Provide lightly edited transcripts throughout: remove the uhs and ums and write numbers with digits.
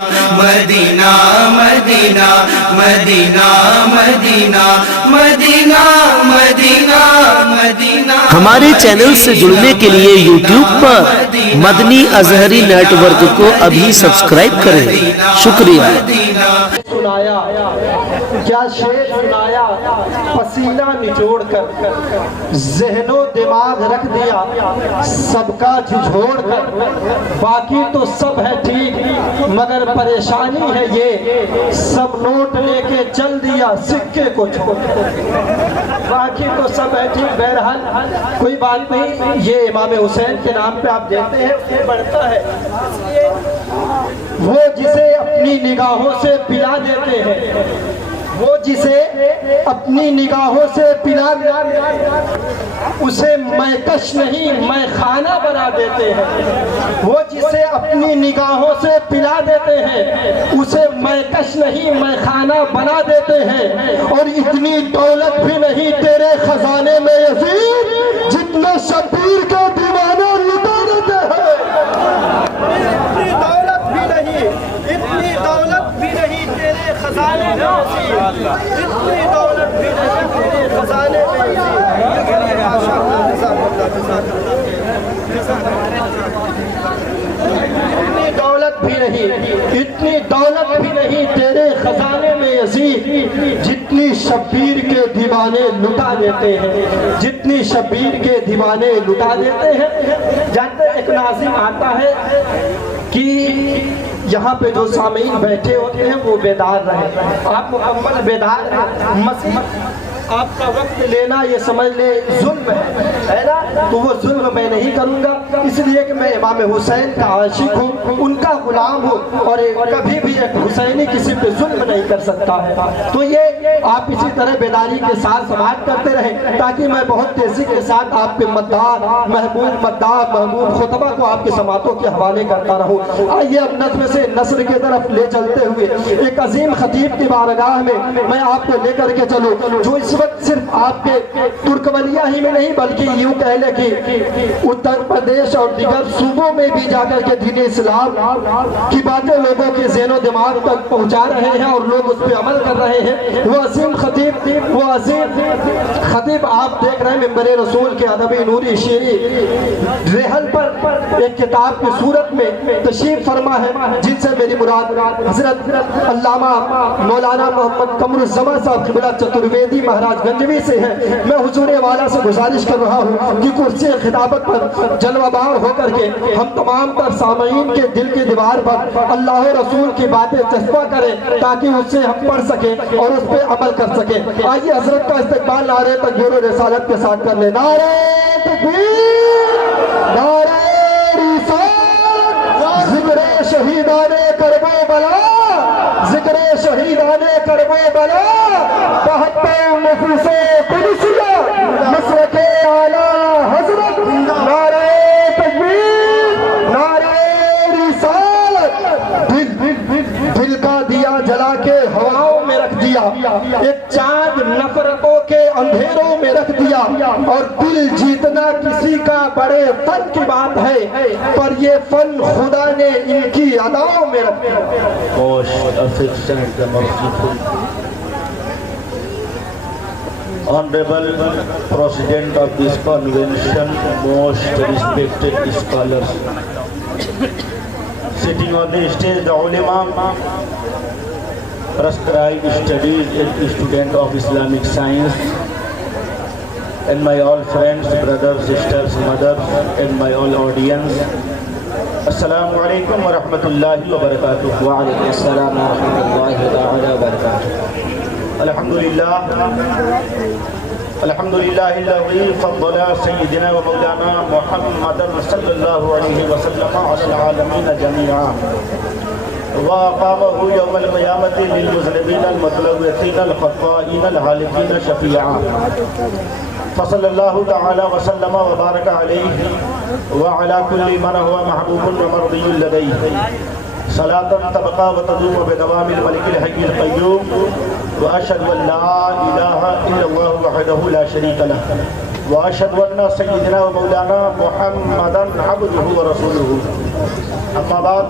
مدینہ مدینہ مدینہ مدینہ مدینہ مدینہ مدینہ۔ ہمارے چینل سے جڑنے کے لیے یوٹیوب پر مدنی ازہری نیٹ ورک کو ابھی سبسکرائب کریں۔ شکریہ۔ سنایا کیا شعر سنایا، پسینہ نچوڑ کر ذہن و دماغ رکھ دیا سب کا جھجھوڑ کر۔ باقی تو سب ہے ٹھیک مگر پریشانی ہے یہ، سب نوٹ لے کے چل دیا سکے کو چھوڑ۔ باقی تو سب ہے ٹھیک، بہرحال کوئی بات نہیں، یہ امام حسین کے نام پہ آپ دیتے ہیں، یہ بڑھتا ہے۔ وہ جسے اپنی نگاہوں سے پلا دیتے ہیں، وہ جسے اپنی نگاہوں سے پلا دیتے ہیں، اسے میں کش نہیں میں خانہ بنا دیتے ہیں۔ وہ جسے اپنی نگاہوں سے پلا دیتے ہیں، اسے میں کش نہیں میں خانہ بنا دیتے ہیں۔ اور اتنی دولت بھی نہیں تیرے خزانے میں یزید، جتنے شبیر کے دیوانے لٹا دیتے ہیں۔ اتنی دولت بھی نہیں، اتنی دولت بھی نہیں تیرے خزانے میں یزید، اتنی دولت بھی نہیں تیرے خزانے میں یزید۔ اتنی دولت بھی نہیں، اتنی دولت بھی نہیں تیرے خزانے میں یزید، جتنی شبیر کے دیوانے لٹا دیتے ہیں، جتنی شبیر کے دیوانے لٹا دیتے ہیں۔ جانتے ایک ناظم آتا ہے کہ یہاں پہ جو سامعین بیٹھے ہوتے ہیں وہ بیدار رہے، آپ مکمل بیدار رہے۔ آپ کا وقت لینا یہ سمجھ لے ظلم ہے نا، تو وہ ظلم میں نہیں کروں گا، اس لیے کہ میں امام حسین کا عاشق ہوں، ان کا غلام ہوں، اور کبھی بھی ایک حسینی کسی پہ ظلم نہیں کر سکتا ہے۔ تو یہ آپ اسی طرح بیداری کے ساتھ سماعت کرتے رہیں تاکہ میں بہت تیزی کے ساتھ آپ کے مداح محبوب خطبہ کو آپ کے سماعتوں کے حوالے کرتا رہوں۔ آئیے اب نظم سے نثر کی طرف لے چلتے ہوئے ایک عظیم خطیب کی بارگاہ میں آپ کو لے کر کے چلوں، جو اس وقت صرف آپ کے ترکمانیہ ہی میں نہیں بلکہ یوں کہہ لیں کہ اتر پردیش اور دیگر صوبوں میں بھی جا کر کے دین اسلام کی باتیں لوگوں کے ذہن و دماغ تک پہنچا رہے ہیں اور لوگ اس پہ عمل کر رہے ہیں۔ وہ عظیم خطیب آپ دیکھ رہے ہیں ممبر رسول کے ادبی نوری شیری رحل پر ایک کتاب کی صورت میں تشریف فرما ہے، جن سے میری مراد حضرت علامہ مولانا محمد قمر الزمان صاحب قبلہ چترویدی مہاراج گنجوی سے ہے۔ میں حضور والا سے گزارش کر رہا ہوں کہ کرسی خطابت پر جلوہ بار ہو کر کے ہم تمام تر سامعین کے دل کی دیوار پر اللہ رسول کی باتیں چسپاں کریں تاکہ اس سے ہم پڑھ سکیں اور اس پہ عمل کر سکیں۔ آئیے حضرت کا استقبال نعرہ تکبیر و رسالت کے ساتھ کر لیں۔ نعرہ تکبیر، نعرہ رسالت، ذکر شہیدان کربلا، ذکر شہیدان کربلا، نفوس قدسیہ مسلک اعلیٰ حضرت، نعرہ تکبیر، نعرہ رسالت۔ دل کا دیا جلا کے ہواؤں میں رکھ دیا، ایک چاند نفرتوں کے اندھیروں میں رکھ دیا، اور دل جیتنا کسی کا بڑے فن کی بات ہے، پر یہ فن خدا نے ان کی اداؤں میں رکھ دیا۔ Honorable President of this convention, most respected scholars, sitting on the stage, the ulama, prescribed studies and student of Islamic science, and my all friends, brothers, sisters, mothers, and my all audience. Assalamu alaikum wa rahmatullahi wa barakatuh. Wa alaikum assalam wa rahmatullahi wa barakatuh. الحمدللہ الذی فضل سیدنا و مولانا محمد صلی اللہ علیہ وسلم علی العالمین جميعا وأقامه يوم القيامة للمذنبين المطلوبين الخطائين الهالكين شفيعا فصلى الله تعالى وسلم وبارك عليه وعلى كل من هو محبوب ومرضي لديه صلاة تبقى وتدوم بدوام الملك الحي القيوم وأشهد أن لا إله إلا الله وحده لا شريك له واشهد ان سيدنا ومولانا محمدا عبده ورسوله اما بعد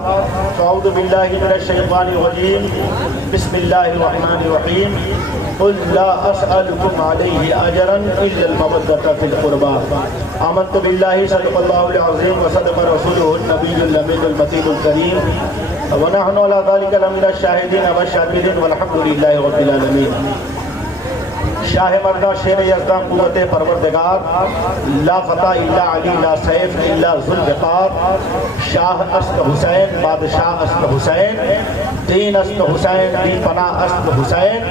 فاعوذ بالله من الشيطان الرجيم بسم الله الرحمن الرحيم قل لا اسالكم عليه اجرا الا المودة في القربى آمنت بالله صدق الله العظيم وصدق رسوله النبي الامين المتين الكريم ونحن على ذلك لمن الشاهدين والشاكرين والحمد لله رب العالمين. شاہ مردہ شیر یزدان قوت پروردگار لا فتح الا علی لا سیف الا ذوالفقار شاہ است حسین بادشاہ است حسین دین است حسین دین پناہ است حسین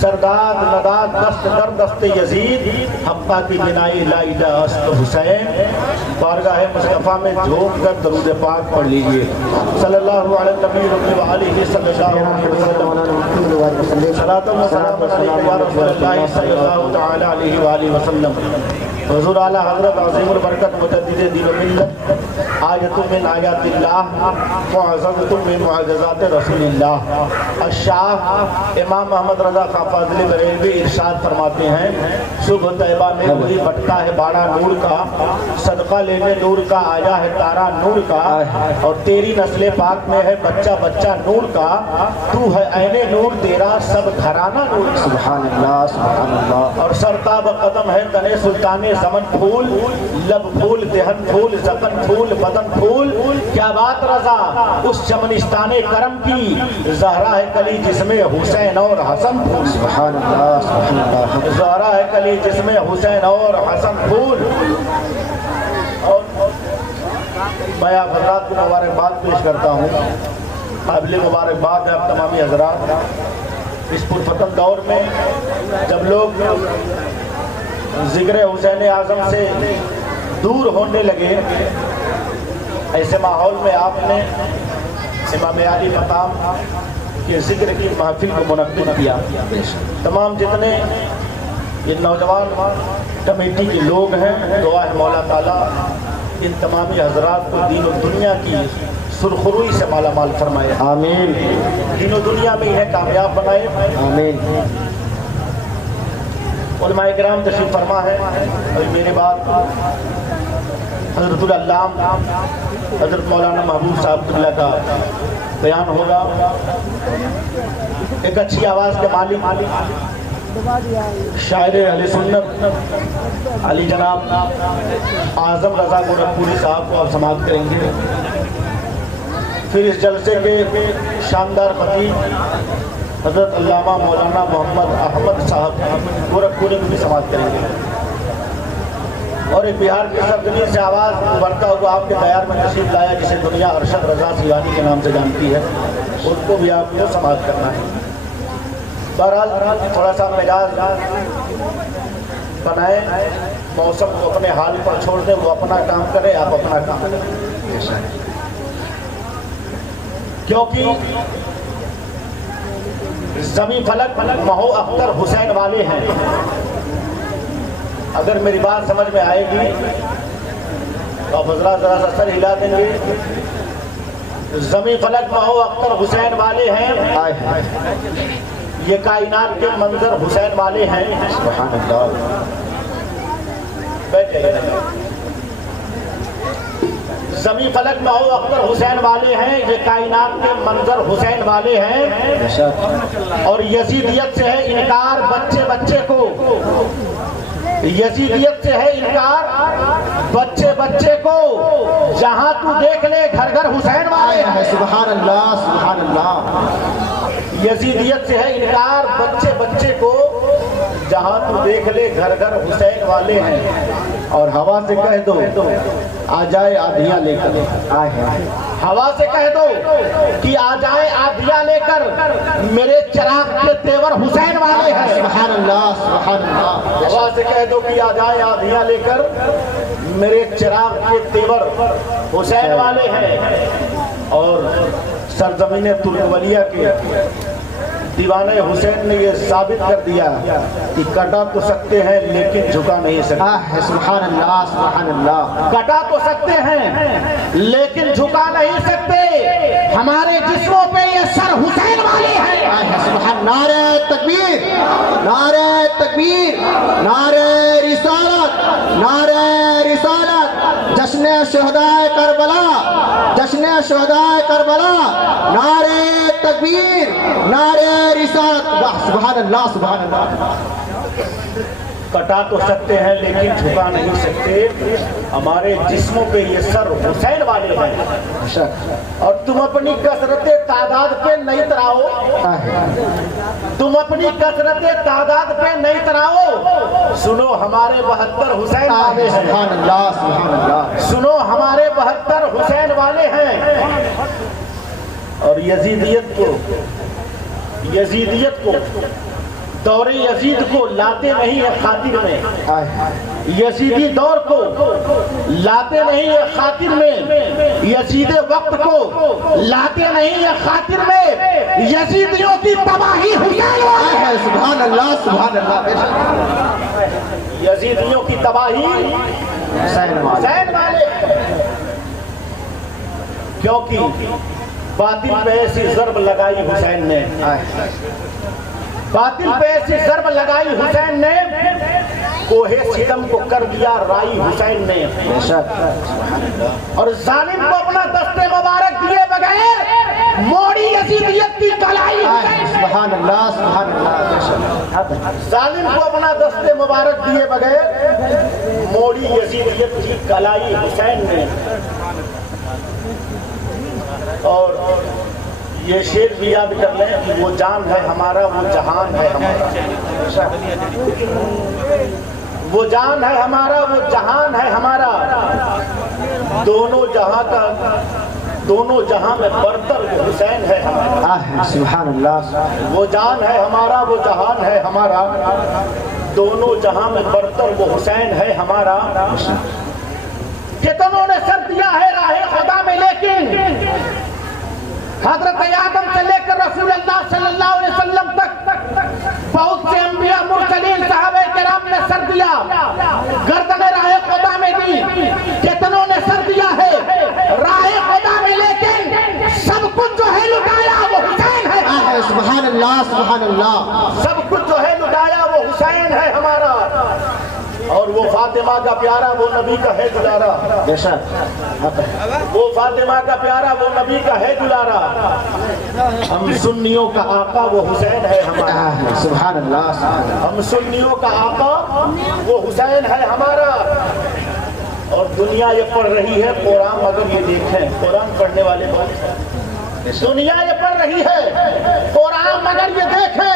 سرداد نداد دست در دست یزید حقہ کی بنائی لا الہ است حسین. بارگاہ مصطفیٰ میں جھوم کر درود پاک پڑھ لیجئے. صلی اللہ علیہ وسلم وآلہ صلی اللہ علیہ وسلم صلاۃ و سلام علیکہ یا رسول اللہ صلی اللہ تعالی علیہ وآلہ وسلم. حضور اعلیٰ حضرت عظیم البرکت مجدد دین و ملت آیت من آیات اللہ معززۃ من معجزات رسول اللہ. الشاہ امام محمد رضا خان فاضل بریلوی ارشاد فرماتے ہیں صبح طیبہ میں وہی بٹتا ہے باڑا نور کا صدقہ لینے نور کا آیا ہے تارا نور کا اور تیری نسل پاک میں ہے بچہ بچہ نور کا تو ہے عین نور تیرا سب گھرانہ نور کا. سبحان اللہ سبحان اللہ. اور سرتاب قدم ہے تنے سلطان زمن پھول لب پھول دہن پھول زبن پھول بدن پھول. کیا بات رضا اس چمنستان کرم کی زہرا ہے کلی جس میں حسین اور حسن پھول. سبحان اللہ سبحان اللہ. زہرا ہے کلی جس میں حسین اور حسن پھول. اور میں آپ حضرات کو مبارکباد پیش کرتا ہوں. قابل مبارکباد ہے آپ تمامی حضرات. اس پرفتن دور میں جب لوگ ذکر حسین اعظم سے دور ہونے لگے ایسے ماحول میں آپ نے امام علی مقام کے ذکر کی محفل کو منعقد کیا. تمام جتنے یہ نوجوان کمیٹی کے لوگ ہیں دعا ہے مولا تعالیٰ ان تمامی حضرات کو دین و دنیا کی سرخروئی سے مالا مال فرمائے. آمین. دین و دنیا میں انہیں کامیاب بنائے. آمین. علماء کرام تشریف فرما ہے اور میرے بعد حضرت العلام حضرت مولانا محبوب صاحب قبلہ کا بیان ہوگا. ایک اچھی آواز کے مالک شاعر اہل سنت علی جناب اعظم رضا گورکھپوری صاحب کو آپ سماعت کریں گے. پھر اس جلسے کے شاندار خطیب حضرت علامہ مولانا محمد احمد صاحب گورکھپوری کو بھی سماعت کریں گے. اور ایک بہار کی سرزمین سے آواز ابھرتا ہوا آپ کے دیار میں تشریف لایا جسے دنیا ارشد رضا سیانی کے نام سے جانتی ہے اس کو بھی آپ کو سماعت کرنا ہے. بہرحال تھوڑا سا مزاج بنائیں موسم کو اپنے حال پر چھوڑ دیں. وہ اپنا کام کرے آپ اپنا کام کریں کیونکہ زمین فلک مہو اختر حسین والے ہیں. اگر میری بات سمجھ میں آئے گی تو آپ حضرات ذرا سا سر ہلا دیں گے. زمین فلک مہو اختر حسین والے ہیں یہ کائنات کے منظر حسین والے ہیں. سبحان اللہ. بیٹھ جائیے. زمین فلک مہو اختر حسین والے ہیں یہ کائنات کے منظر حسین والے ہیں. اور یزیدیت سے ہے انکار بچے بچے کو یزیدیت سے ہے انکار بچے بچے کو جہاں تو دیکھ لے گھر گھر حسین والے ہیں. سبحان اللہ سبحان اللہ. یزیدیت سے ہے انکار بچے بچے کو جہاں تو دیکھ لے گھر گھر حسین والے ہیں. اور ہوا سے کہہ دو آ جائے آدھیاں لے کر. ہوا سے کہہ دو کہ آ جائے آدھیاں لے کر میرے چراغ کے تیور حسین والے ہیں. سبحان اللہ سبحان اللہ. ہوا سے کہہ دو کہ آ جائے آدھیاں لے کر میرے چراغ کے تیور حسین والے ہیں. اور سرزمین ترکولیہ کے دیوانہ حسین نے یہ ثابت کر دیا کہ کٹا تو سکتے ہیں لیکن جھکا نہیں سکتے. سبحان اللہ سبحان اللہ. کٹا تو سکتے ہیں لیکن جھکا نہیں سکتے. ہمارے جسموں پہ یہ سر حسین والے ہیں. سبحان. نعرہ تکبیر نعرہ تکبیر نعرہ رسالت جشن شہدائے کربلا، جشن شہدائے کربلا، نعرے تکبیر، نعرے رسالت، سبحان اللہ سبحان اللہ۔ کٹا تو سکتے ہیں لیکن جھکا نہیں سکتے، ہمارے جسموں پہ یہ سر حسین والے ہیں، اور تم اپنی کثرت تعداد پہ نہیں تراؤ، تم اپنی کثرت تعداد پہ نہیں تراؤ، سنو ہمارے 72 حسین والے ہیں، سبحان اللہ سبحان اللہ۔ سنو ہمارے 72 حسین والے ہیں، اور یزیدیت کو دور یزید کو لاتے نہیں ہے خاطر میں، یزیدی دور کو لاتے نہیں ہے خاطر میں، یزید وقت کو لاتے نہیں ہے خاطر میں، یزیدیوں کی تباہی حسین والے ہیں، سبحان اللہ سبحان اللہ۔ یزیدیوں کی تباہی حسین والے، کیونکہ باطل پہ ایسی ضرب لگائی حسین نے، باطل پہ ایسی ضرب لگائی حسین نے، کوہ ستم کو کر دیا رائی حسین نے، اور ظالم کو اپنا دست مبارک دیے بغیر موڑی یزیدیت کی کلائی حسین، سبحان اللہ سبحان اللہ۔ ظالم کو اپنا دست مبارک دیے بغیر موڑی یزیدیت کی کلائی حسین نے۔ اور یہ شعر بھی یاد کر لیں کہ وہ جان ہے ہمارا، وہ جہان ہے ہمارا، وہ جان ہے ہمارا، وہ جہان ہے ہمارا، دونوں جہاں میں برتر حسین ہے ہمارا، سبحان اللہ۔ وہ جان ہے ہمارا، وہ جہان ہے ہمارا، دونوں جہاں میں برتر وہ حسین ہے ہمارا، کتنوں نے سر دیا ہے راہ خدا میں، لیکن حضرت آدم سے لے کر رسول اللہ صلی اللہ علیہ وسلم تک بہت سے انبیاء مرسلین صحابہ کرام نے سر دیا، گردن راہ خدا میں دی، کتنوں نے سر دیا ہے راہ خدا میں، لیکن سب کچھ جو ہے لٹایا وہ حسین ہے، سبحان اللہ سبحان اللہ۔ سب کچھ جو ہے لٹایا وہ حسین ہے ہمارا، اور وہ فاطمہ کا پیارا وہ نبی کا ہے دلارا، وہ فاطمہ کا پیارا وہ نبی کا ہے دلارا، ہم سنیوں کا آقا وہ حسین ہے ہمارا، سبحان اللہ۔ ہم سنیوں کا آقا وہ حسین ہے ہمارا۔ اور دنیا یہ پڑھ رہی ہے قرآن، مگر یہ دیکھیں قرآن پڑھنے والے بہت ہیں، دنیا یہ پڑھ رہی ہے قرآن، مگر یہ دیکھیں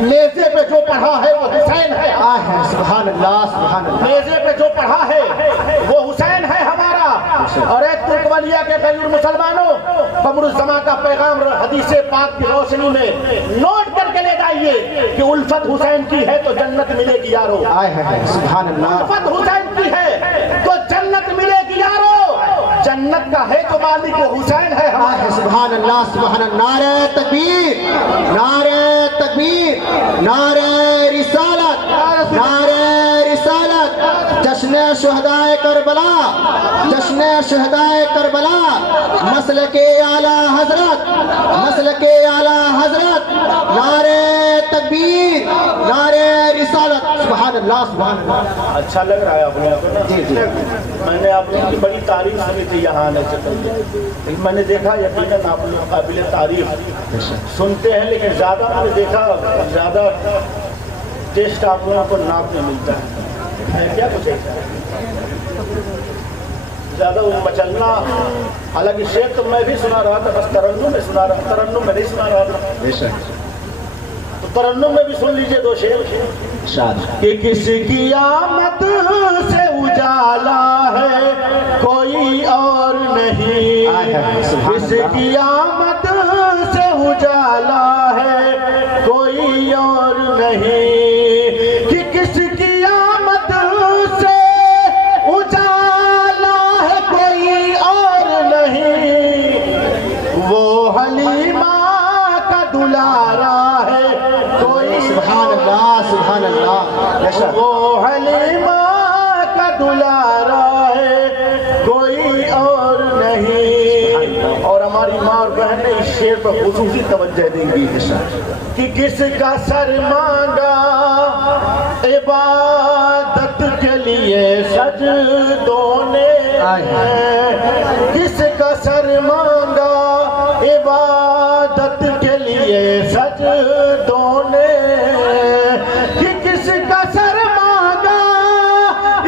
نیزے پہ جو پڑھا ہے وہ حسین ہے، سبحان اللہ سبحان اللہ۔ نیزے پہ جو پڑھا ہے وہ حسین ہے ہمارا۔ اور ایک ترکمانیہ کے غیر مسلمانوں، قمر الزماں کا پیغام حدیث پاک کی روشنی میں نوٹ کر کے لے جائیے کہ الفت حسین کی ہے تو جنت ملے گی یارو، سبحان اللہ۔ الفت حسین کی ہے تو جنت ملے گی یارو، جنت کا ہے تو مالک وہ حسین ہے ہمارا، سبحان اللہ سبحان اللہ۔ نعرہ تکبیر، نعرہ تکبیر، نعرہ رسالت، نعرہ رسالت، جشن شہدائے کربلا، جشن شہدائے کربلا، مسلک اعلیٰ حضرت، مسلک اعلیٰ حضرت، نعرہ تکبیر، نعرہ رسالت، سبحان اللہ سبحان اللہ۔ اچھا لگ رہا ہے آپ لوگوں کو نا؟ جی جی، میں نے آپ لوگوں کی بڑی تعریف سنی تھی یہاں آنے سے پہلے، لیکن میں نے دیکھا یقیناً آپ لوگ قابل تعریف سنتے ہیں، لیکن زیادہ میں نے دیکھا زیادہ ٹیسٹ آپ لوگوں کو ناپ میں ملتا ہے کیا کچھ ایسا زیادہ وہ مچلنا، حالانکہ شعر تو میں بھی سنا رہا تھا، بس ترنم میں سنا رہا، ترنم میں نہیں سنا رہا تھا، تو ترنم میں بھی سن لیجئے دو شعر کہ کس کی آمد سے اجالا ہے کوئی اور نہیں، کس کی آمد سے اجالا ہے کوئی اور نہیں، کہ کس کی آمد سے اجالا ہے کوئی اور نہیں، وہ حلیمہ کا دلارا ہے کوئی، سبحان اللہ سبحان اللہ۔ وہ حلیمہ کا دلارا ہے کوئی اور نہیں۔ اور ہماری ماں اور بہن نے اس شعر پر خصوصی توجہ دیں گی کہ کس کا سر مانگا عبادت کے لیے سجدوں نے کس کا سر مانگا عبادت کے لیے سجدوں نے، کہ کس کا سر مانگا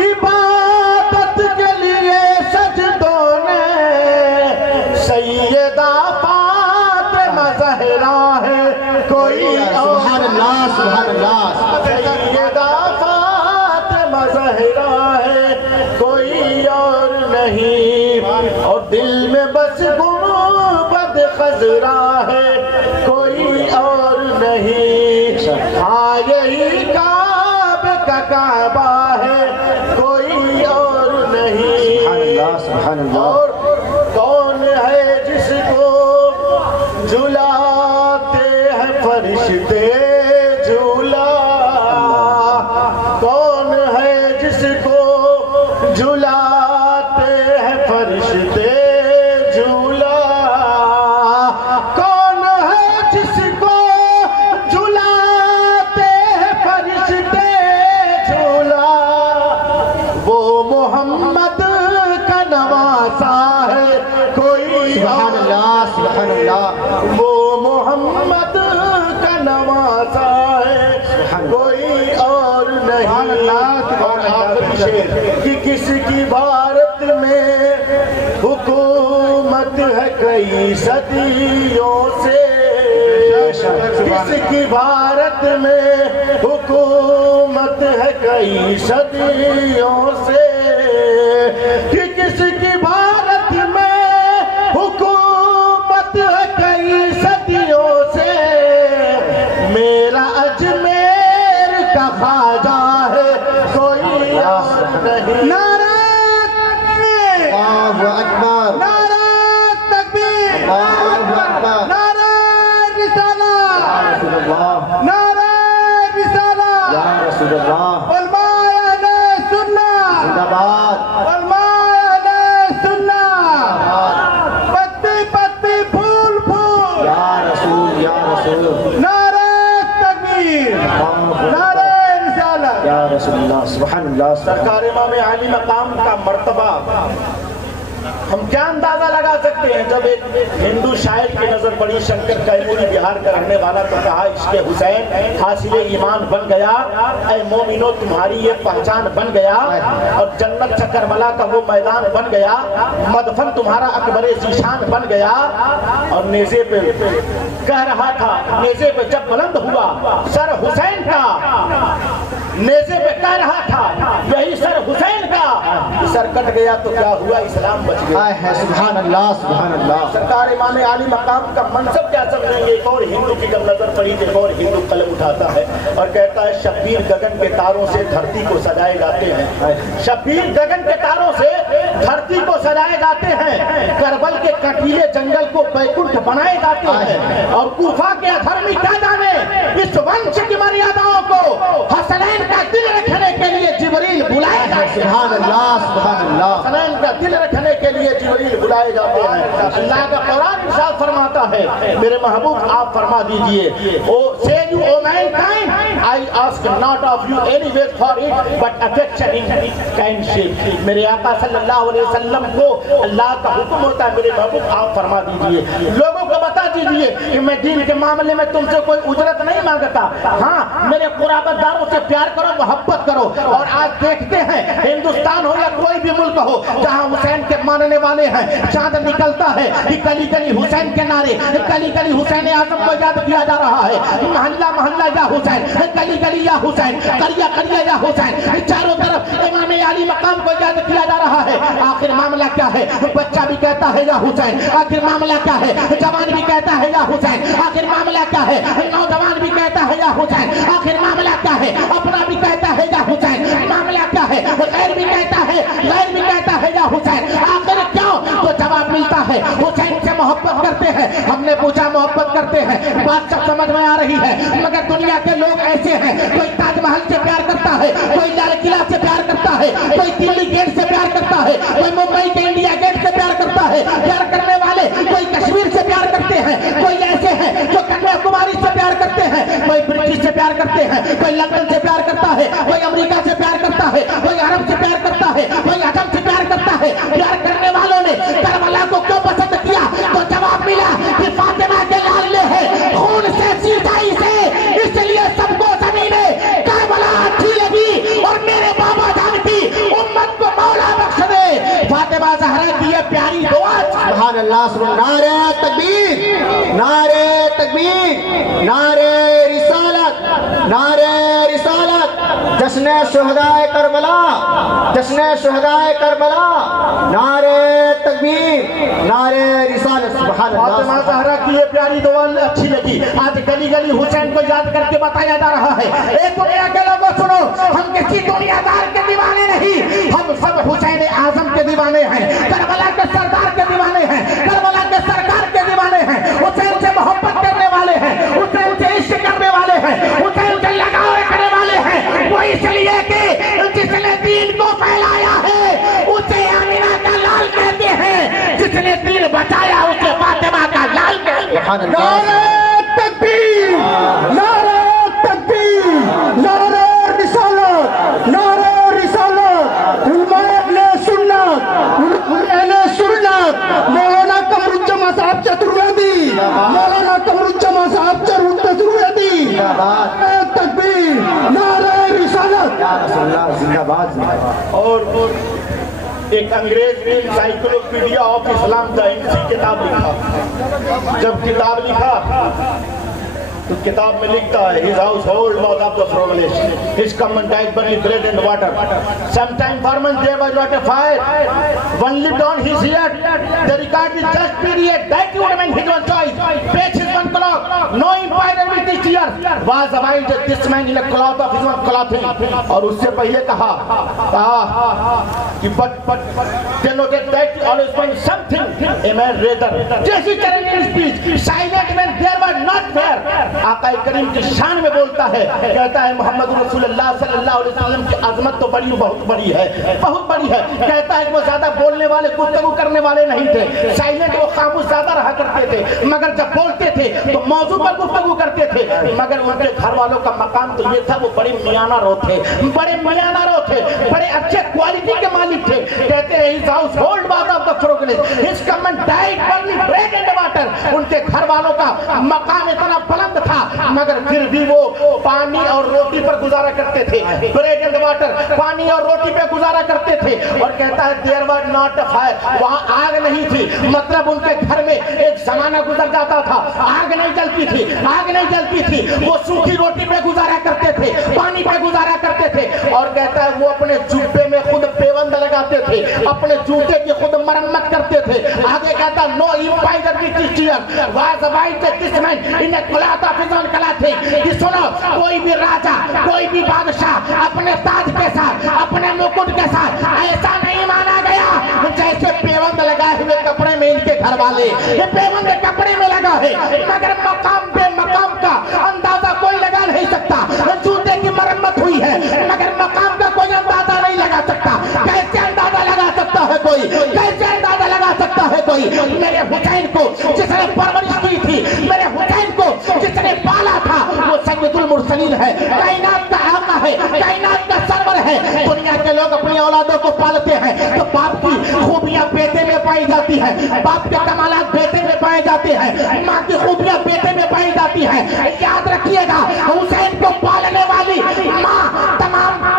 عبادت کے لیے سجدوں نے، سیدہ فاطمہ زہرا ہے کوئی اور سبحان اللہ سبحان اللہ، سیدہ فاطمہ زہرا ہے کوئی اور نہیں، اور دل میں بس گنبد خضرا ہے کوئی اور نہیں، ہاں یہی کعبہ کا کعبہ ہے کوئی اور نہیں، سبحان اللہ، اور کون ہے جس کو جھلاتے ہیں فرشتے جھولا، کون ہے جس کو جھلاتے ہیں فرشتے جھولا، کون ہے جس کو جھلاتے ہیں فرشتے جھولا، وہ محمد کا نواسا ہے کوئی سبحان اللہ سبحان اللہ، وہ محمد کا نواسا ہے کوئی اور نہیں، اور آخری شعر کہ کس کی بھارت میں حکومت ہے کئی صدیوں سے، کس کی بھارت میں حکومت ہے کئی صدیوں سے، کہ کس کی بھارت میں حکومت ہے کئی صدیوں سے، میرا اجمیر کا خواجہ ہے کوئی اور نہیں، نعرہ تکبیر، اللہ اکبر، نعرہ تکبیر، اللہ اکبر، نعرہ رسالہ، رسول اللہ، نعرہ رسالہ، یا رسول اللہ، علماء اہل سنت، زندہ باد، علماء اہل سنت، پتی پتی پھول پھول، یا رسول یا رسول، نعرہ تکبیر، نعرہ رسالت، یا رسول اللہ، سبحان اللہ، سرکار امام عالی مقام کا مرتبہ ہم کیا اندازہ لگا سکتے ہیں؟ جب ایک ہندو شاعر کی نظر پڑی، شنکر کیموری بہار کا رہنے والا، تو کہا عشق حسین حاصل ایمان بن گیا، اے مومنو تمہاری یہ پہچان بن گیا، اور جنت چکرملا کا وہ میدان بن گیا، مدفن تمہارا اکبر ذیشان بن گیا، اور نیزے پہ کہہ رہا تھا، نیزے پہ جب بلند ہوا سر حسین کا، نیزے پہ کہہ رہا تھا یہی سر حسین کا، سر کٹ گیا تو کیا ہوا، اسلام بچ گیا۔ ہے سبحان اللہ سبحان اللہ، سرکار امام عالی مقام کا منصب کیا سمجھیں گے؟ ایک اور ہندو کی جب نظر پڑی، ایک اور ہندو قلم اٹھاتا ہے اور کہتا ہے شبیر گگن کے تاروں سے دھرتی کو سجائے جاتے ہیں، شبیر گگن کے تاروں سے دھرتی کو سجائے جاتے ہیں، کربل کے کٹیلے جنگل کو بیکنٹھ بنائے جاتے ہیں، اور کوفہ کے ادھرمی کیا جانے اس ونش کی مریاداؤں کو حسنین کا دل رکھنے کے لیے جبریل بلائے جاتے ہیں، سبحان اللہ سبحان اللہ، حسنین کا دل رکھنے کے لیے جبریل بلائے جاتے ہیں۔ اللہ کا قرآن ارشاد فرماتا ہے، میرے محبوب آپ فرما دیجئے، say you O mankind, I ask not of you any way for it but affection in kindship۔ میرے آقا صلی اللہ علیہ وسلم کو اللہ کا حکم ہوتا ہے، میرے محبوب آپ فرما دیجئے، لوگوں کو بتا دیجئے کہ میں دین کے معاملے میں تم سے کوئی اجرت نہیں مانگتا، ہاں میرے قرابت داروں سے پیار کرو، محبت کرو۔ اور آج دیکھتے ہیں ہندوستان ہو یا کوئی بھی ملک ہو جہاں حسین کے ماننے والے ہیں، چاند نکلتا ہے کہ گلی گلی حسین کے نعرے، گلی گلی حسین اعظم کو یاد کیا جا رہا ہے، محلہ محلہ یا حسین، گلی گلی یا حسین، قریہ قریہ یا حسین، چاروں طرف امام عالی مقام کو یاد کیا جا رہا ہے۔ آخر معاملہ کیا ہے؟ بچہ بھی کہتا ہے یا حسین، آخر معاملہ کیا ہے؟ جوان بھی کہتا ہے یا حسین، آخر معاملہ کیا ہے؟ نوجوان بھی کہتا ہے یا حسین، آخر معاملہ کیا ہے؟ اپنا بھی کہتا ہے یا حسین، معاملہ کیا ہے؟ غیر بھی کہتا ہے، غیر بھی کہتا ہے یا حسین، آخر کیوں؟ تو جواب ملتا ہے حسین سے محبت کرتے ہیں۔ ہم نے پوچھا محبت کرتے ہیں، بات سب سمجھ میں آ رہی ہے، مگر دنیا کے لوگ ایسے ہیں، کوئی تاج محل سے پیار کرتا ہے، کوئی لال قلعہ سے پیار کرتا ہے، کوئی دلی گیٹ سے پیار کرتا ہے، کوئی ممبئی کے انڈیا گیٹ سے پیار کرتا ہے، پیار کرنے والے کوئی کشمیر سے پیار کرتے ہیں، کوئی ایسے ہیں جو کنیا کماری سے پیار کرتے ہیں، کوئی برٹش سے پیار کرتے ہیں، کوئی لندن سے پیار کرتا ہے، کوئی امریکہ سے پیار کرتا ہے، کوئی عرب سے پیار کرتا ہے، کوئی عجم سے پیار کرتا ہے۔ اللہ سبحان نعرہ تکبیر نعرہ تکبیر نعرہ رسالت نعرہ رسالت جشن شہدائے کربلا جشن شہدائے کربلا نعرہ تکبیر نعرہ رسالت سبحان اللہ فاطمہ زہرا کی یہ پیاری دعا اچھی لگی آج گلی گلی حسین کو یاد کر کے بتایا جا رہا ہے اے دنیا کے لوگوں سنو ہم کسی دنیا دار کے دیوانے نہیں ہم سب حسین اعظم کے دیوانے ہیں کربلا کے سردار کے دیوانے ہیں کربلا کے سرکار کے دیوانے ہیں حسین سے محبت کرنے والے ہیں حسین سے عشق کرنے والے ہیں حسین سے لگاؤ کرنے والے ہیں وہ اس لیے کہ جس نے دین کو پھیلایا ہے اسے آمینہ کا لال کہتے ہیں جس نے دین بچایا اسے فاطمہ کا لال کہتے ہیں نعرہ تکبیر نعرہ تکبیر نعرہ رسالت نعرہ رسالت علماء اہل سنت مولانا قمرالجمع صاحب چترویدی مولانا قمرالجمع صاحب چترویدی نعرہ تکبیر نعرہ رسالت اور ایک انگریز نے انسائیکلوپیڈیا آف اسلام دا کتاب لکھا جب کتاب لکھا تو کتاب میں لکھتا ہے his household was of the privileged his common diet only bread and water sometime farmers there was not a fire one lived on his yard the record is just period that would mean his own choice fetch his one cloth no empire with his tears was abide this man in a cloth of his own clothing اور اس سے پہلے کہا کہ but denoted that always meant something a man rather جیسی کریں گے speech silent when there was not there آقا کریم کی شان میں بولتا ہے کہتا ہے محمد رسول اللہ صلی اللہ علیہ وسلم کی عظمت تو بڑی بہت بڑی ہے بہت بڑی ہے کہتا ہے کہ وہ زیادہ بولنے والے گفتگو کرنے والے نہیں تھے سائلنٹ وہ خاموش زیادہ رہا کرتے تھے مگر جب بولتے تھے تو موضوع پر گفتگو کرتے تھے مگر ان کے گھر والوں کا مقام تو یہ تھا وہ بڑے میانہ رو تھے بڑے میانہ رو تھے بڑے اچھے کوالٹی کے مالک تھے کہتے ہیں his household was of the privileged his common diet only bread and water ان کے گھر والوں کا مقام اتنا بلند تھا مگر پھر بھی وہ پانی اور روٹی پر گزارا کرتے تھے بریڈ اینڈ واٹر پانی اور روٹی پہ گزارا کرتے تھے اور کہتا ہے there was not a fire وہاں آگ نہیں تھی مطلب ان کے گھر میں ایک زمانہ گزر جاتا تھا آگ نہیں جلتی تھی آگ نہیں جلتی تھی وہ سوکھی روٹی پہ گزارا کرتے تھے پانی پہ گزارا کرتے تھے اور کہتا ہے وہ اپنے جوتے میں خود پیوند لگاتے تھے اپنے جوتے کی خود مرمت کرتے تھے آگے کہتا no empire with his tears was abide this man in a cloth of his own clothing کہ سنو کوئی بھی راجہ کوئی بھی بادشاہ اپنے تاج کے ساتھ اپنے مکٹ کے ساتھ ایسا نہیں مانا گیا جیسے پیوند لگائے ہوئے کپڑے میں ان کے گھر والے یہ پیوند کپڑے میں لگا ہے مگر مقام پہ مقام کا اندازہ کوئی لگا نہیں سکتا جوتے کی مرمت ہوئی ہے مگر مقام کا کوئی اندازہ نہیں لگا سکتا کیسے اندازہ لگا سکتا ہے کوئی کیسے اندازہ لگا سکتا ہے کوئی میرے حسین کو جس نے پرورش کی تھی میرے حسین کو جس نے پالا تھا وہ سید المرسلین ہے کائنات کا آقا ہے کائنات کا سرور ہے دنیا کے لوگ اپنی اولادوں کو پالتے ہیں تو باپ کی خوبیاں بیٹے میں پائی جاتی ہیں باپ کے کمالات بیٹے میں پائے جاتے ہیں ماں کی خوبیاں بیٹے میں پائی جاتی ہیں یاد رکھیے گا حسین کو پالنے والی ماں تمام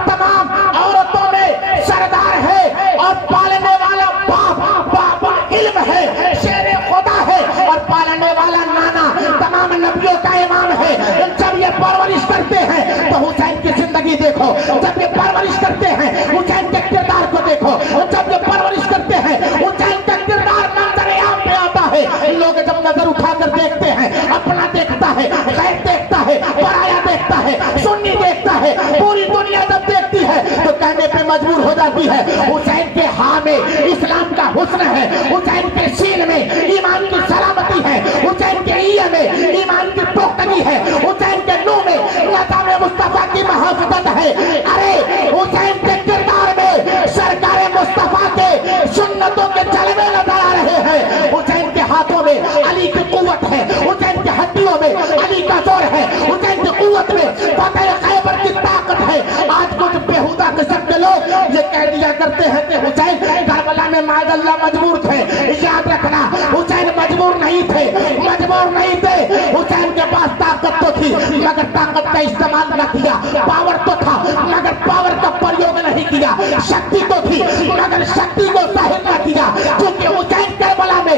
عورتوں میں سردار ہے اور پالنے والا باپ علم ہے شیر خدا ہے اور پالنے والا نانا تمام نبیوں کا امام ہے جب یہ پرورش کرتے ہیں تو حسین کی زندگی دیکھو جب یہ پرورش کرتے ہیں حسین کے کردار کو دیکھو جب یہ پرورش کرتے ہیں حسین کا کردار منظر عام پہ آتا ہے لوگ جب نظر اٹھا کر دیکھتے ہیں اپنا دیکھتا ہے غیر دیکھتا ہے پرایا دیکھتا ہے سنی دیکھتا ہے پوری دنیا جب دیکھتی ہے تو کہنے پہ مجبور ہو جاتی ہے حسین کے ہاں میں اسلام کا حسن ہے حسین کے سین میں ایمان کی سلامتی ہے حسین کے ایہ میں ایمان کی پختگی ہے حسین کے نو میں نظام مصطفیٰ کی محافظت ہے ارے حسین کے کردار میں سرکار مصطفیٰ کے سنتوں کے جلوے نظر آ رہے ہیں حسین کے ہاتھوں میں علی کی قوت ہے حسین کے ہڈیوں میں علی کا زور ہے حسین کی قوت میں فتح خیبر کی طاقت ہے آج کچھ بےہودہ قسم کے لوگ یہ کہہ دیا کرتے ہیں کہ حسین کربلا میں معاذ اللہ مجبور تھے یاد رکھنا حسین مجبور نہیں تھے حسین کے پاس طاقت تو تھی مگر طاقت کا استعمال نہ کیا پاور تو تھا مگر پاور کا پریوگ نہیں کیا شکتی تو تھی مگر شکتی کو ظاہر نہ کیا کیونکہ حسین کربلا میں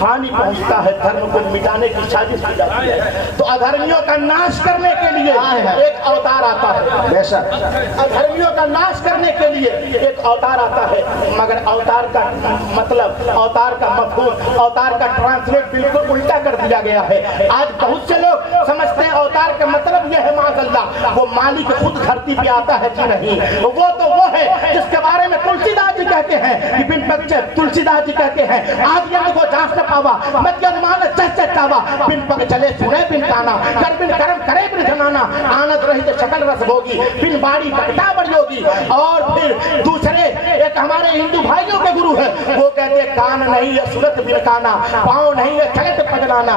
ہانی پہنچتا ہے، دھرم کو مٹانے کی سازش کی جاتی ہے، تو ادھرمیوں کا ناش کرنے کے لیے ایک اوتار آتا ہے۔ بے شک ادھرمیوں کا ناش کرنے کے لیے ایک اوتار آتا ہے، مگر اوتار کا مطلب، اوتار کا مفہوم، اوتار کا ٹرانسلیٹ بالکل الٹا کر دیا گیا ہے۔ آج بہت سے لوگ سمجھتے ہیں اوتار کا مطلب یہ ہے معاذ اللہ وہ مالک خود دھرتی پہ آتا ہے کہ نہیں، وہ تو وہ ہے جس کے بارے میں تلسی داس جی کہتے ہیں کہ بن بچے تلسی داس جی کہتے ہیں آج یہ کو جاس نہ پاوا مت یہ مان چچ چاوا بن پگ چلے سنے بن کانا کر بن کرم کرے بن جنانا آنت رہی تو شکل رس ہوگی بن باڑی بکتا بڑی ہوگی۔ اور پھر دوسرے ایک ہمارے ہندو بھائیوں کے گرو ہے وہ کہتے ہیں کان نہیں ہے سنت بن کانا، پاؤں نہیں ہے چلت پجنانا،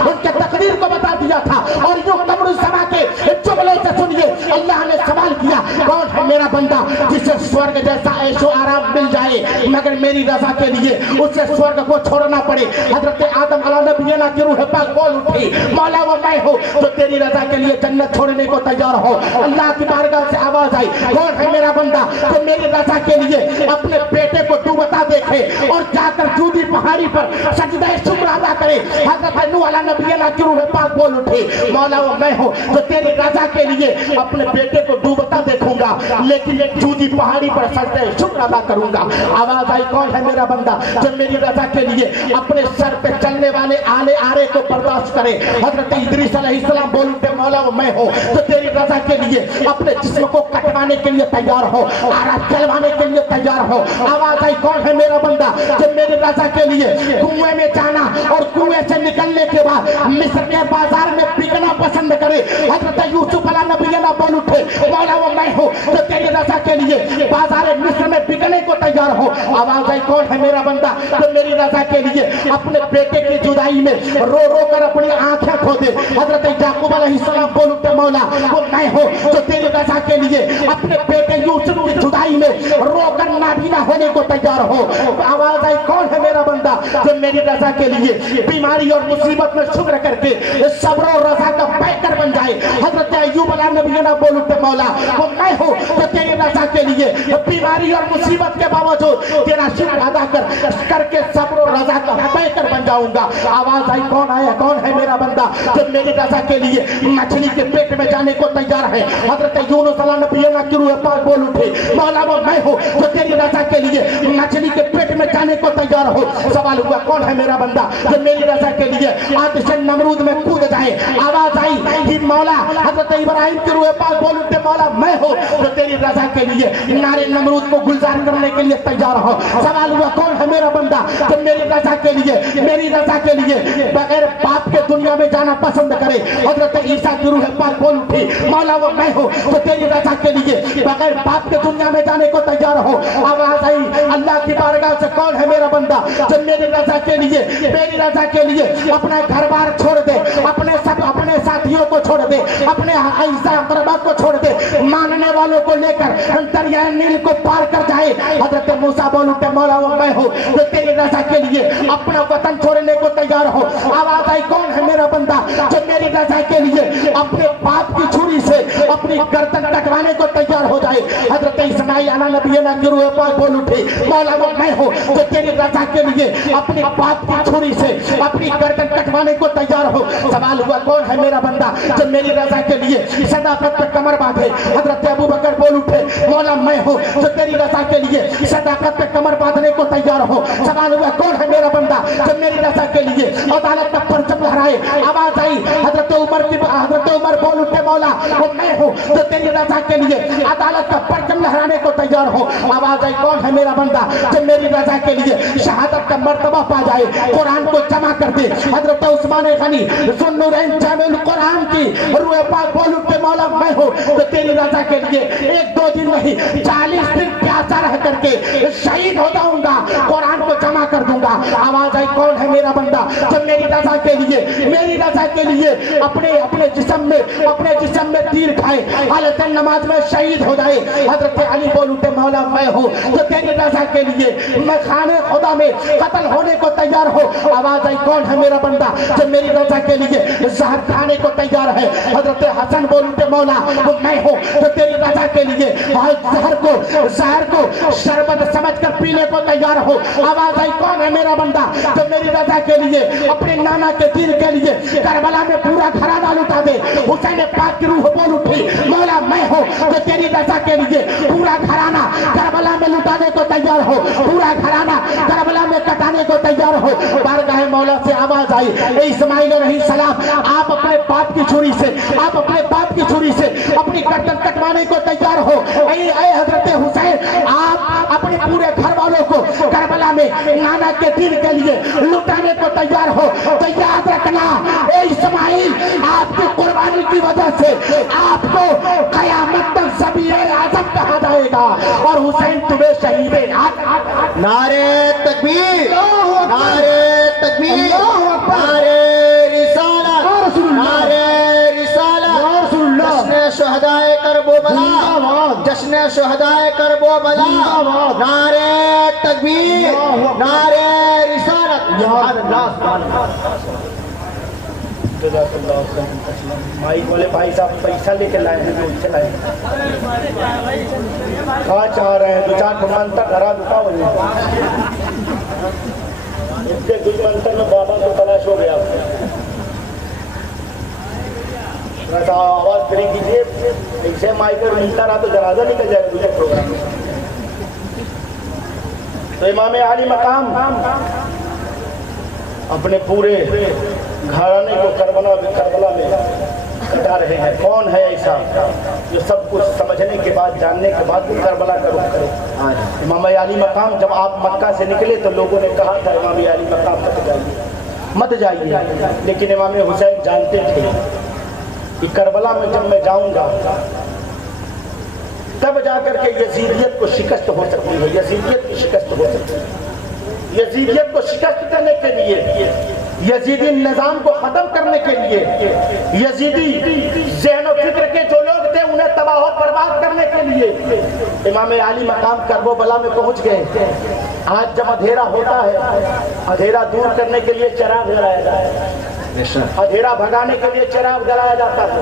ان کے تقدیر کو بتا دیا تھا. اور یوں قمر السما کے جملے سے سنیے اللہ نے سوال کیا, کون ہے میرا بندہ جسے سورگ جیسا عیش و آرام مل جائے مگر میری رضا کے لیے اسے سورگ کو چھوڑنا پڑے. حضرت آدم علیہ نبینا کی روح پاک بول اٹھی, مولا وہ میں ہوں جو تیری رضا کے لیے جنت چھوڑنے کو تیار ہو. اللہ کی بارگاہ سے آواز آئی, کون ہے میرا بندہ جو میری رضا کے لیے اپنے بیٹے کو ڈوبتا دیکھے اور جا کر جودی پہاڑی پر سجدہ شکر ادا کرے. حضرت نوح علیہ نبینا کی روح پاک بول اٹھی, مولا وہ میں ہوں جو تیری رضا کے لیے اپنے بیٹے کو ڈوبتا دیکھوں گا لیکن ایک جودی پہاڑی پر سجدہ شکر ادا کروں گا. آواز آئی, کون ہے میرا بندہ جو میری رضا کے لیے اپنے سر پہ چلنے والے آلے آرے کو برداشت کرے. حضرت ادریس علیہ السلام بول اٹھے, مولا وہ میں ہوں جو تیری رضا کے لیے اپنے جسم کو کٹوانے کے لیے تیار ہو, آرا چلوانے کے لیے تیار ہو. آواز آئی, کون ہے میرا بندہ جو میری رضا کے لیے کنویں میں جانا اور کنویں سے نکلنے کے بعد مصر کے بازار میں بکنا پسند کرے. حضرت یوسف علیہ نبینا بول اٹھے, مولا وہ میں ہوں جو تیری رضا کے لیے بازار مصر میں بکنے کو تیار ہو. آواز آئی, کون ہے میرا بندہ جو میری رضا کے لیے اپنے بیٹے کی جدائی میں رو رو کر اپنی آنکھیں کھو دے. حضرت یعقوب علیہ السلام بول اٹھے, مولا وہ میں ہوں جو تیری رضا کے لیے اپنے بیٹے یوسف کی جدائی میں رو کر نابینا ہونے کو تیار ہو. آواز آئی, کون ہے میرا بندہ جو میری رضا کے لیے بیماری اور مصیبت میں شکر کر کے صبر و رضا کا پیکر بن جائے. حضرت ایوب علیہ نبینا بول اٹھے, مولا وہ میں ہوں جو تیری رضا کے لیے بیماری اور مصیبت کے باوجود تیرا شکر ادا کر کے صبر و رضا کا پیکر بن جاؤں گا. آواز آئی, کون آیا, کون ہے میرا بندہ جو میری رضا کے لیے مچھلی کے پیٹ میں جانے کو تیار ہے. حضرت یونس علیہ نبینا کی روح پاک بول اٹھے, مولا وہ میں ہوں جو تیری رضا کے لیے مچھلی کے پیٹ میں جانے کو تیار ہو. سوال ہوا, کون ہے میرا بندہ جو میری رضا کے لیے آتش نمرود میں کود جائے. آواز آئی کہ مولا حضرت ابراہیم کی روح پاک بول اٹھے, مولا میں ہوں جو تیری رضا کے لیے نارے نمرود کو گلزار کرنے کے لیے تیار ہو. سوال ہوا, کون ہے میرا بندہ جو میری رضا کے لیے بغیر باپ کے دنیا میں جانا پسند کرے. حضرت عیسیٰ کی روح پاک بول اٹھی, مولا وہ میں ہوں جو تیری رضا کے لیے بغیر باپ کے دنیا میں جانے کو تیار ہو. آواز آئی اللہ کی بارگاہ سے, کون ہے میرا بندہ جو میری رضا کے لیے اپنا گھر بار چھوڑ دے, اپنے ساتھیوں کو چھوڑ دے, اپنے اعزاء اقربا کو چھوڑ دے, ماننے والوں کو لے کر دریائے نیل کو پار کر جائے. حضرت موسیٰ بول اٹھے, مولا وہ میں ہوں جو تیری رضا کے لیے اپنا وطن چھوڑنے کو تیار ہو. آواز آئی, کون ہے میرا بندہ جو میری رضا کے لیے اپنے باپ کی چھری سے اپنی گردن کٹوانے کو تیار ہو جائے. حضرت اسماعیل علیہ نبینا کی روح پاک بول اٹھی, مولا وہ میں ہوں جو تیری رضا کے لیے اپنے باپ کی چھری سے اپنی گردن کٹوانے کو تیار ہو. سوال ہوا, کون ہے میرا بندہ جو میری رضا کے لیے صداقت پہ کمر باندھے. حضرت ابو بکر بول اٹھے, مولا میں ہوں جو تیری رضا کے لیے صداقت پہ کمر باندھنے کو تیار ہو. سوال ہوا, کون ہے میرا بندہ جو میری رضا کے لیے عدالت کا پرچم لہرائے. آواز آئی حضرت عمر بول اٹھے, مولا وہ میں ہوں جو تیری رضا کے لیے عدالت کا پرچم لہرانے کو تیار ہو. آواز آئی, کون ہے میرا بندہ جو میری رضا کے لیے شہادت کا مرتبہ پا جائے, قرآن کو جمع کر دے. حضرت عثمان غنی ذوالنورین جامع القرآن کی روح پاک بول اٹھے, مولا میں ہوں جو تیری رضا کے لیے 1-2 دن نہیں 40 دن پیاسا رہ کر کے شہید ہو جاؤں گا, قرآن کو جمع کر دوں گا. آواز آئی, کون ہے میرا بندہ جو میری رضا کے لیے اپنے جسم میں تیر کھائے, حالت نماز میں شہید ہو جائے. حضرت علی بول اٹھے, مولا میں ہوں جو تیری رضا کے لیے میں خانے خدا میں قتل ہونے کو تیار ہو. آواز آئی, کون ہے میرا بندہ جو میری رضا کے لیے زہر کھانے کو تیار ہے. حضرت حسن بول اٹھے, مولا وہ میں ہوں جو تیری رضا کے لیے زہر کو شربت سمجھ کر پینے کو تیار ہو. آواز آئی, کون ہے میرا بندہ جو میری رضا کے لیے اپنے نانا کے دین کے لیے کربلا میں پورا گھرانہ لٹا دے. حسین پاک کی روح بول اٹھی, مولا میں ہوں جو تیری رضا کے لیے پورا گھرانہ کربلا میں لٹانے کو تیار ہو, پورا گھرانہ کربلا میں کٹانے کو تیار ہو. بارگاہ مولا سے آواز آئی, اے اسماعیل علیہ السلام, آپ اپنے باپ کی چھری سے اپنی گردن کٹوانے کو تیار ہو. اے حضرت حسین, آپ اپنے پورے گھر والوں کو کربلا میں نانا کے دین کے لیے لٹانے کو تیار ہو. تو یاد رکھنا اے اسماعیل, آپ کی قربانی کی وجہ سے آپ کو قیامت تک ذبیح اعظم کہا جائے گا, اور حسین تمہیں شہید. نعرے تکبیر, نعرے تکبیر, نعرے جشن شہدائے کرب و بلا، نعرہ تکبیر، نعرہ رسالت۔ سبحان اللہ سبحان اللہ۔ جزاک اللہ خیر۔ مائک والے بھائی صاحب پیسہ لے کے لائے ہیں، جو سے لائے ہیں کہاں چاہ رہے ہیں؟ دو چار دکان تک گھرا دکا ہوئی اس کے دشمنتر میں بابا کو تلاش ہو گیا۔ آواز کری کیجیے، ایسے مائکر ملتا رہا تو جنازہ نکل جائے گا دوسرے پروگرام میں۔ تو امام عالی مقام اپنے پورے گھرانے کو کربلا میں کٹا رہے ہیں۔ کون ہے ایسا جو سب کچھ سمجھنے کے بعد، جاننے کے بعد بھی کربلا کا رخ کرے؟ امام عالی مقام جب آپ مکہ سے نکلے تو لوگوں نے کہا تھا امام عالی مقام مت جائیے، لیکن امام حسین جانتے تھے کہ کربلا میں جب میں جاؤں گا تب جا کر کے یزیدیت کو شکست ہو سکتی ہے، یزیدیت کی شکست ہو سکتی ہے۔ یزیدیت کو شکست کرنے کے لیے، یزیدی نظام کو ختم کرنے کے لیے، یزیدی ذہن و فکر کے جو لوگ تھے انہیں تباہ و برباد کرنے کے لیے امام عالی مقام کرب و بلا میں پہنچ گئے۔ آج جب اندھیرا ہوتا ہے، اندھیرا دور کرنے کے لیے چراغ جلایا جاتا ہے، اندھیرا بھگانے کے لیے چراغ جلایا جاتا ہے۔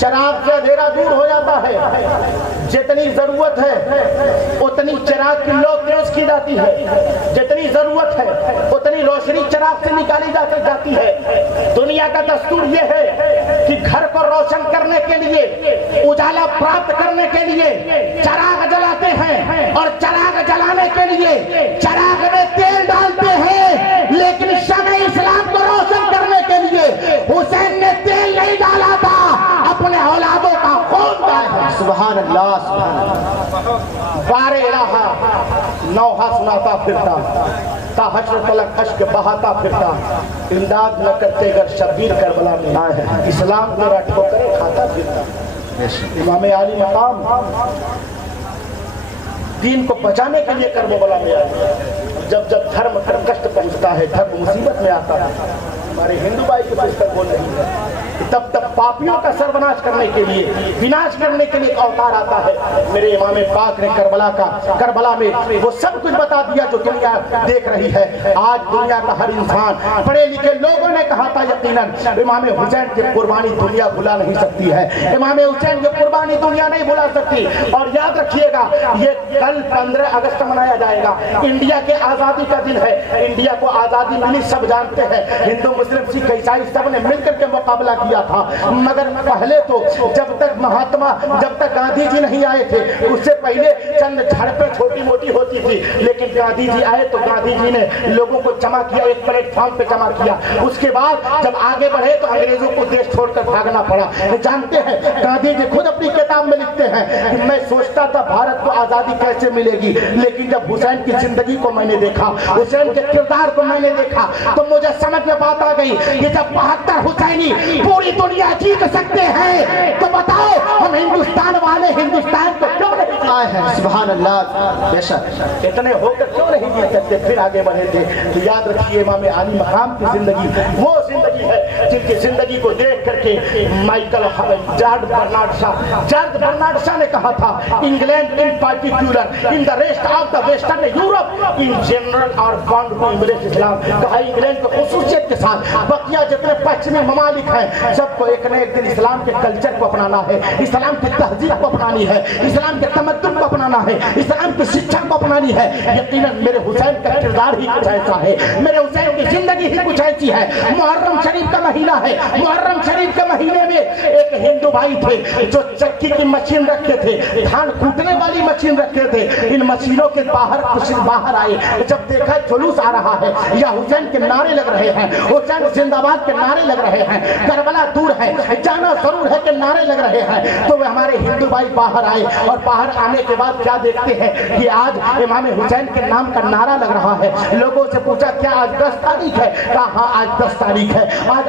چراغ سے اندھیرا دور ہو جاتا ہے، جتنی ضرورت ہے اتنی چراغ کی لو تیز کی جاتی ہے، جتنی ضرورت ہے اتنی روشنی چراغ سے نکالی جاتی ہے۔ دنیا کا دستور یہ ہے کہ گھر کو روشن کرنے کے لیے، اجالا پراپت کرنے کے لیے چراغ جلاتے ہیں، اور چراغ جلانے کے لیے چراغ میں تیل ڈالتے ہیں، لیکن شمع اسلام کو روشن کرنے کے لیے حسین نے تیل نہیں ڈالا تھا، اپنے اولادوں کا خون ڈالا۔ سبحان اللہ سبحان اللہ۔ بار الہ نوحہ سناتا پھرتا، تا حشر تلک اشک بہاتا پھرتا، امداد نہ کرتے گر شبیر کربلا میں، اسلام میرا ٹھوکرے کھاتا پھرتا۔ امام عالی مقام دین کو بچانے کے لیے کرب و بلا میں آئے۔ جب دھرم کشٹ پہنچتا ہے، دھرم مصیبت میں آتا ہے، ہمارے ہندو بھائی کے پاس تک بول رہی ہے، تب پاپیوں کا سربناش کرنے کے لیے، وناش کرنے کے لیے ایک اوتار آتا ہے۔ میرے امام پاک نے کربلا میں وہ سب کچھ بتا دیا جو دنیا دیکھ رہی ہے۔ آج دنیا کا ہر انسان، پڑھے لکھے لوگوں نے کہا تھا یقیناً امام حسین کی قربانی دنیا بھلا نہیں سکتی ہے، امام حسین کی قربانی دنیا نہیں بھلا سکتی۔ اور یاد رکھیے گا، یہ کل 15 اگست منایا جائے گا، انڈیا کے آزادی کا دن ہے۔ انڈیا کو آزادی ملی سب جانتے ہیں، ہندو مسلم سکھ عیسائی سب نے مل کر کے مقابلہ کیا تھا، مگر پہلے تو جب تک گاندھی جی نہیں آئے تھے، اس سے پہلے چند جھڑپیں چھوٹی موٹی ہوتی تھی، لیکن گاندھی جی آئے تو گاندھی جی نے لوگوں کو جمع کیا، ایک پلیٹ فارم پہ جمع کیا۔ اس کے بعد جب آگے بڑھے تو انگریزوں کو دیش چھوڑ کر بھاگنا پڑا۔ جانتے ہیں گاندھی جی خود اپنی کتاب میں لکھتے ہیں کہ میں سوچتا تھا بھارت کو آزادی کیسے ملے گی، لیکن جب حسین کی زندگی کو میں نے دیکھا، حسین کے کردار کو میں نے دیکھا، تو مجھے سمجھ میں بات آ گئی کہ جب 72 حسینی پوری دنیا جیت سکتے ہیں تو بتاؤ ہم ہندوستان والے ہندوستان کو کیوں نہیں آئے ہیں؟ سبحان اللہ بے شک۔ اتنے ہو کر کیوں نہیں جیت سکتے، پھر آگے بڑھے تھے۔ تو یاد رکھیے امام عالی مقام کی زندگی وہ زندگی ہے جن کی زندگی کو دیکھ کر کے جارج برنارڈ شاہ نے کہا تھا، England in particular in the rest of the western Europe in general are bound to embrace Islam. کہا انگلینڈ کی خصوصیت کے ساتھ بقیہ جتنے پچھمی ممالک ہیں سب کو ایک نہ ایک دن اسلام کے کلچر کو اپنانا ہے، اسلام کی تہذیب کو اپنانی ہے، اسلام کے تمدن کو اپنانا ہے، اسلام کی شکشا کو اپنانی ہے۔ یقیناً میرے حسین کا کردار ہی کچھ ایسا ہے، میرے حسین کی زندگی ہی کچھ ایسی ہے۔ محرم شریف کا مہینہ ہے، محرم شریف کے مہینے میں ایک ہندو بھائی تھے جو چکی کی مشین رکھتے تھے، دھان کوٹنے والی مشین رکھتے تھے۔ ان مشینوں کے باہر آئے، جب دیکھا جلوس آ رہا ہے یا حسین کے نعرے لگ رہے ہیں، حسین زندہ باد کے نعرے لگ رہے ہیں، کربلا دور ہے، جانا ضرور ہے کہ نعرے لگ رہے ہیں، تو وہ ہمارے ہندو بھائی باہر آئے، اور باہر آنے کے بعد کیا دیکھتے ہیں کہ آج امام حسین کے نام کا نعرہ لگ رہا ہے۔ لوگوں سے پوچھا کیا آج 10 تاریخ ہے؟ کہا ہاں آج 10 تاریخ ہے۔ آج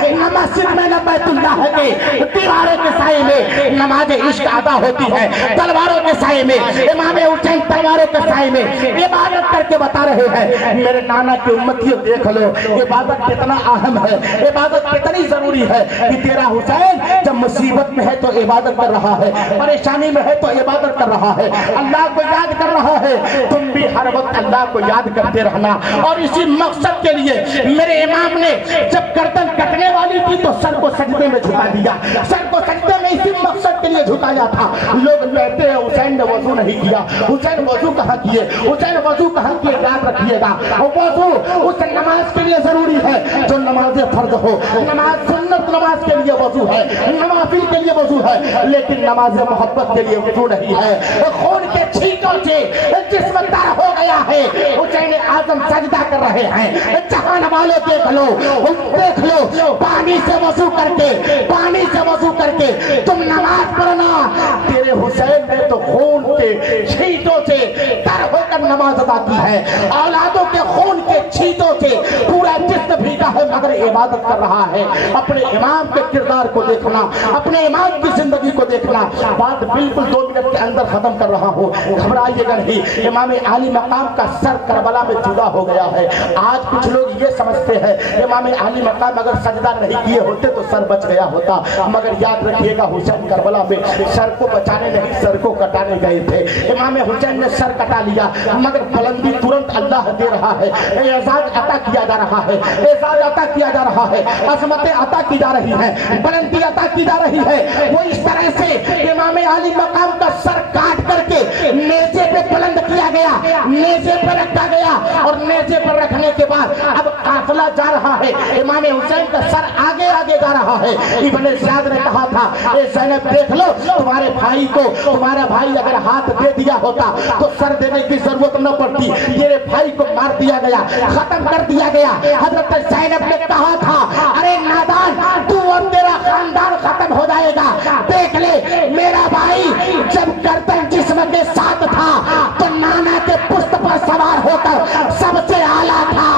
ہے نہ مسجد میں نہ بیت اللہ کے دیواروں کے سائے میں نماز عشق ادا ہوتی ہے، تلواروں کے سائے میں امام حسین تلواروں کے سائے میں عبادت کر کے بتا رہے ہیں۔ میرے نانا کی امتیوں دیکھ لو عبادت کتنا اہم ہے، عبادت کتنی ضروری ہے کہ تیرا حسین جب مصیبت میں ہے تو عبادت کر رہا ہے، پریشانی میں ہے تو عبادت کر رہا ہے، اللہ کو یاد کر رہا ہے۔ تم بھی ہر وقت اللہ کو یاد کرتے رہنا، اور اسی مقصد کے لیے میرے امام نے جب گردن کٹنے والی تھی تو سر کو سجدے میں جھکا دیا، سر کو سجدے میں اسی مقصد کے لیے جھکایا تھا۔ لوگ کہتے ہیں حسین نے وضو نہیں کیا، حسین وضو کہاں کیے، حسین وضو کہاں کیے، یاد رکھیے گا وضو اس نماز کے لیے ضروری ہے جو نماز فرض ہو، نماز سنت نماز کے لیے وضو ہے، نوافل کے لیے وضو ہے، لیکن نماز محبت کے لیے وضو نہیں ہے۔ خون کے چھینٹوں سے جسم تر ہو گیا ہے، حسین اعظم سجدہ کر رہے ہیں، جہان والوں دیکھ لو، دیکھ لو پانی سے وضو کر کے، پانی سے وضو کر کے تم نماز پڑھنا۔ تیرے حسین نے تو خون کے چھینٹوں سے تر ہو کر نماز ادا کی ہے، اولادوں کے خون کے چھینٹوں سے پورا جسم بھیگا ہے مگر عبادت کر رہا ہے۔ اپنے امام کے کردار کو دیکھنا، اپنے امام کی زندگی کو دیکھنا۔ بات بالکل 2 منٹ کے اندر ختم کر رہا ہوں، گھبرائیے گا نہیں۔ امام عالی مقام کا سر کربلا میں جدا ہو گیا ہے۔ آج کچھ لوگ یہ سمجھتے ہیں امام عالی مقام اگر سجدہ نہیں کیے ہوتے تو سر بچ گیا ہوتا، مگر یاد رکھیے گا حسین کربلا میں سر کو بچانے نہیں سر کو کٹانے گئے تھے۔ امام حسین نے سر کٹا لیا مگر بلندی ترنت اللہ دے رہا ہے، اعزاز عطا کیا جا رہا ہے، اعزاز عطا کیا جا رہا ہے، عظمتیں عطا کی جا رہی ہیں، بلندی عطا کی جا رہی ہے۔ وہ اس طرح سے امام عالی مقام کا سر کاٹ کر کے نیزے پہ بلند کیا گیا، نیزے پہ رکھا گیا، اور نیزے پر رکھنے کے بعد اب قافلہ جا رہا ہے، امام حسین کا سر آگے آگے جا رہا ہے۔ ابن زیاد نے کہا تھا اے زینب دیکھ لو تمہارے بھائی کو، تمہارا بھائی اگر ہاتھ دے دیا ہوتا تو سر دینے کی ضرورت نہ پڑتی، میرے بھائی کو مار دیا گیا، ختم کر دیا گیا۔ حضرت زینب نے کہا تھا ارے نادان تو اور تیرا خاندان ختم ہو جائے گا، دیکھ لے میرا بھائی جب گردن جسم کے ساتھ تھا تو نانا کے پشت پر سوار ہو کر سب سے اعلیٰ تھا،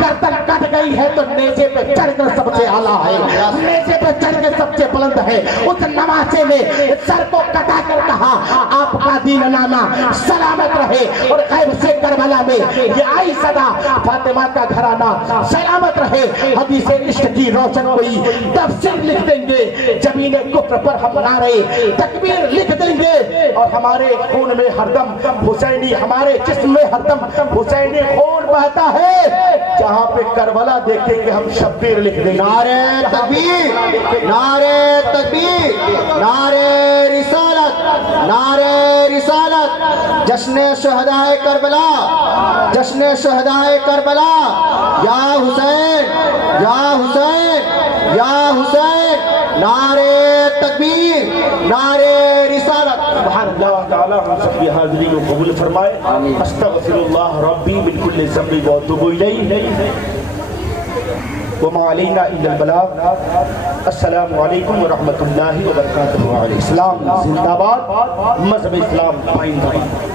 گردن کٹ گئی ہے تو نیزے پہ چڑھ کر سب سے اعلیٰ ہے، نیزے پہ چڑھ کے سب سے بلند ہے۔ اس نمازے نے سر کو کٹا کر کہا آپ کا دین نامہ سلامت رہے، اور غیب سے کربلا میں یہ آئی صدا فاطمہ کا گھرانہ سلامت رہے۔ حدیث عشق کی روشن ہوئی تفسیر لکھ دیں گے، جبین کفر پر ہم نعرے تکبیر لکھ دیں گے، اور ہمارے خون میں ہردم حسینی، ہمارے جسم میں ہردم حسینی خون بہتا ہے۔ جہاں پہ کربلا دیکھیں گے ہم شبیر لکھ دیں گے۔ نعرہ تکبیر، نعرہ تکبیر، نعرہ رسالت، نعرہ رسالت، جشن شہداء کربلا، جشن شہداء کربلا، یا حسین یا حسین یا حسین، نعرہ تکبیر، نعرہ رسالت۔ سبحان اللہ تعالی ہم سب کی حاضری کو قبول فرمائے۔ استغفر اللہ ربی من کل ذنب واتوب الیہ وما علینا الا البلاغ۔ السلام علیکم ورحمۃ اللہ وبرکاتہ۔ اسلام زندہ باد، مذہب اسلام قائم رہے۔